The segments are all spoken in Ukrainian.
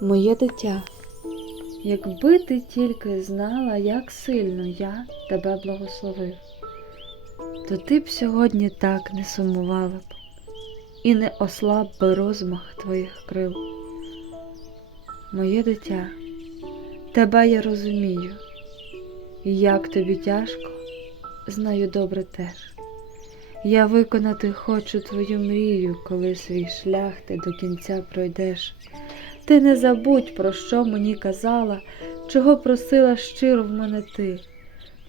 Моє дитя, якби ти тільки знала, як сильно я тебе благословив, то ти б сьогодні так не сумувала б і не ослаб би розмах твоїх крил. Моє дитя, тебе я розумію, як тобі тяжко, знаю добре теж. Я виконати хочу твою мрію, коли свій шлях ти до кінця пройдеш. Ти не забудь, про що мені казала, чого просила щиро в мене ти.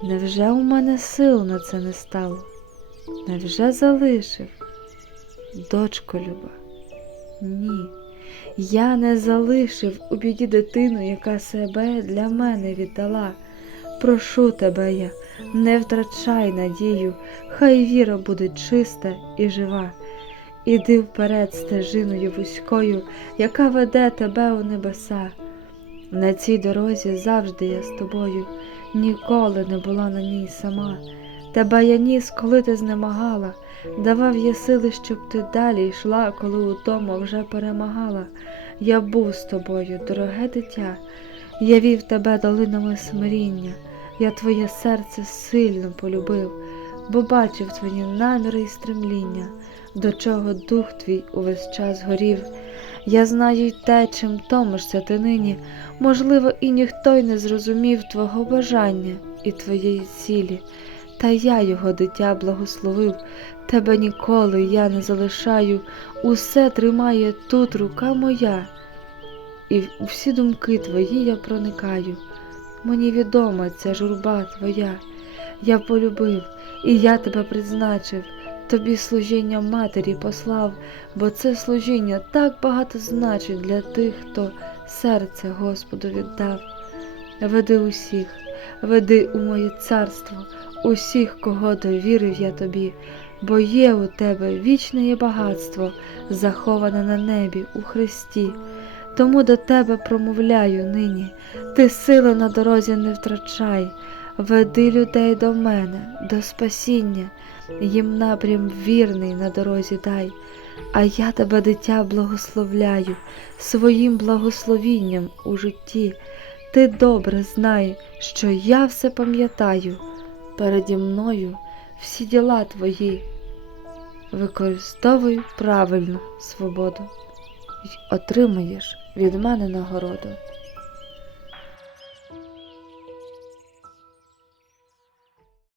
Невже у мене сил на це не стало? Невже залишив? Дочко люба, ні, я не залишив у біді дитину, яка себе для мене віддала. Прошу тебе я, не втрачай надію, хай віра буде чиста і жива. Іди вперед стежиною вузькою, яка веде тебе у небеса. На цій дорозі завжди я з тобою, ніколи не була на ній сама. Тебе я ніс, коли ти знемагала, давав я сили, щоб ти далі йшла, коли утома вже перемагала. Я був з тобою, дороге дитя, я вів тебе долинами смиріння, я твоє серце сильно полюбив, бо бачив твої наміри і стремління, до чого дух твій увесь час горів. Я знаю й те, чим томишся ти нині, можливо, і ніхто й не зрозумів твого бажання і твоєї цілі. Та я його дитя благословив, тебе ніколи я не залишаю, усе тримає тут рука моя, і в всі думки твої я проникаю. Мені відома ця журба твоя, я полюбив, і я тебе призначив, тобі служіння матері послав, бо це служіння так багато значить для тих, хто серце Господу віддав. Веди усіх, веди у моє царство, усіх, кого довірив я тобі, бо є у тебе вічне багатство, заховане на небі у Христі. Тому до тебе промовляю нині, ти сили на дорозі не втрачай, веди людей до мене, до спасіння, їм напрям вірний на дорозі дай, а я тебе, дитя, благословляю своїм благословінням у житті. Ти добре знай, що я все пам'ятаю, переді мною всі діла твої. Використовуй правильно свободу й отримаєш від мене нагороду.